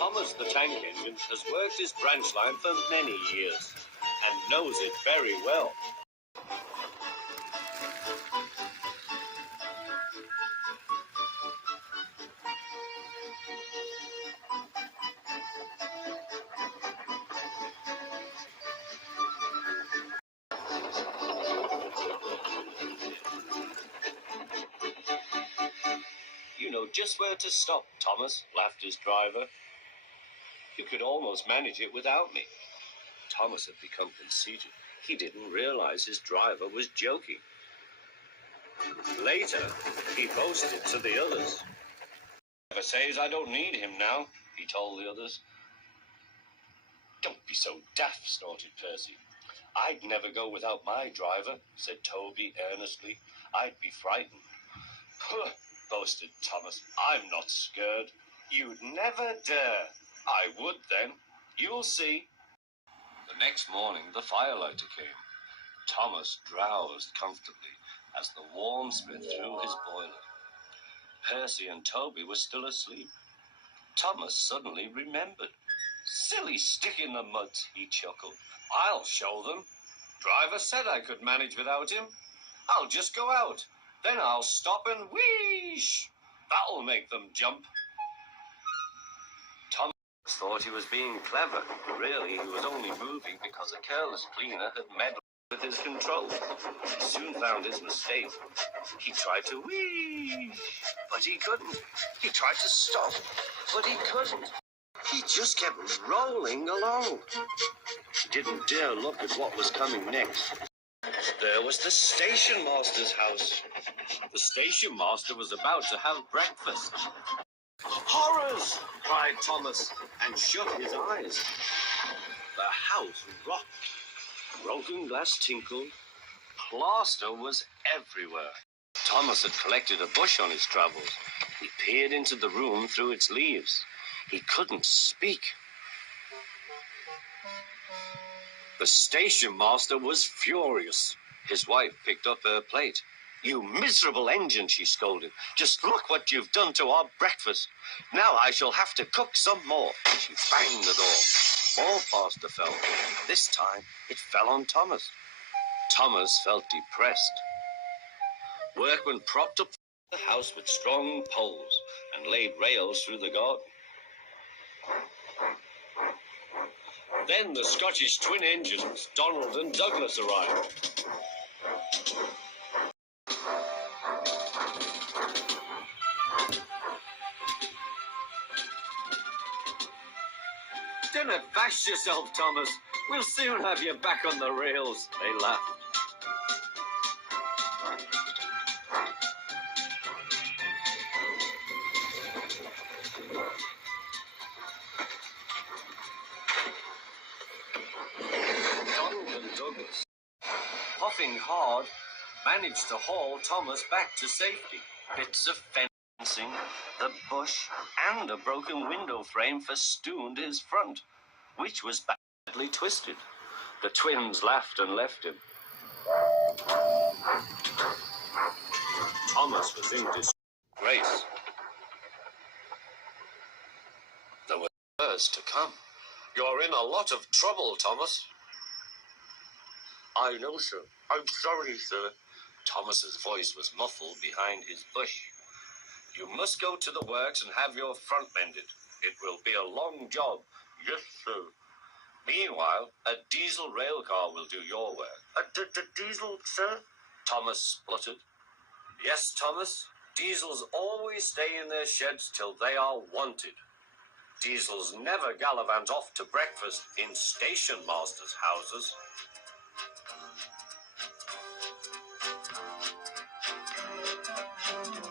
Thomas the tank engine has worked his branch line for many years and knows it very well. You know just where to stop, Thomas, laughed his driver. You could almost manage it without me. Thomas had become conceited. He didn't realize his driver was joking. Later, he boasted to the others. Driver says I don't need him now, he told the others. Don't be so daft, snorted Percy. I'd never go without my driver, said Toby earnestly. I'd be frightened. Puh, boasted Thomas. I'm not scared. You'd never dare. I would then. You'll see. The next morning, the firelighter came. Thomas drowsed comfortably as the warmth spread through his boiler. Percy and Toby were still asleep. Thomas suddenly remembered. Silly stick in the mud, he chuckled. I'll show them. Driver said I could manage without him. I'll just go out. Then I'll stop and wheesh. That'll make them jump. Thomas thought he was being clever. Really, he was only moving because a careless cleaner had meddled with his controls. He soon found his mistake. He tried to wheesh, but he couldn't. He tried to stop, but he couldn't. He just kept rolling along. He didn't dare look at what was coming next. There was the station master's house. The station master was about to have breakfast. Horrors! Cried Thomas and shut his eyes. The house rocked. Broken glass tinkled. Plaster was everywhere. Thomas had collected a bush on his travels. He peered into the room through its leaves. He couldn't speak. The station master was furious. His wife picked up her plate. You miserable engine, she scolded. Just look what you've done to our breakfast. Now I shall have to cook some more. She banged the door. More plaster fell. This time it fell on Thomas. Thomas felt depressed. Workmen propped up the house with strong poles and laid rails through the garden. Then the Scottish twin engines, Donald and Douglas, arrived. Don't abash yourself, Thomas. We'll soon have you back on the rails, they laughed. Donald and Douglas, puffing hard, managed to haul Thomas back to safety. Bits of fencing, the bush, and a broken window frame festooned his front, which was badly twisted. The twins laughed and left him. Thomas was in disgrace. There were worse to come. You're in a lot of trouble, Thomas. I know, sir. I'm sorry, sir. Thomas's voice was muffled behind his bush. You must go to the works and have your front mended. It will be a long job. Yes, sir. Meanwhile, a diesel rail car will do your work. A diesel, sir? Thomas spluttered. Yes, Thomas. Diesels always stay in their sheds till they are wanted. Diesels never gallivant off to breakfast in station masters' houses.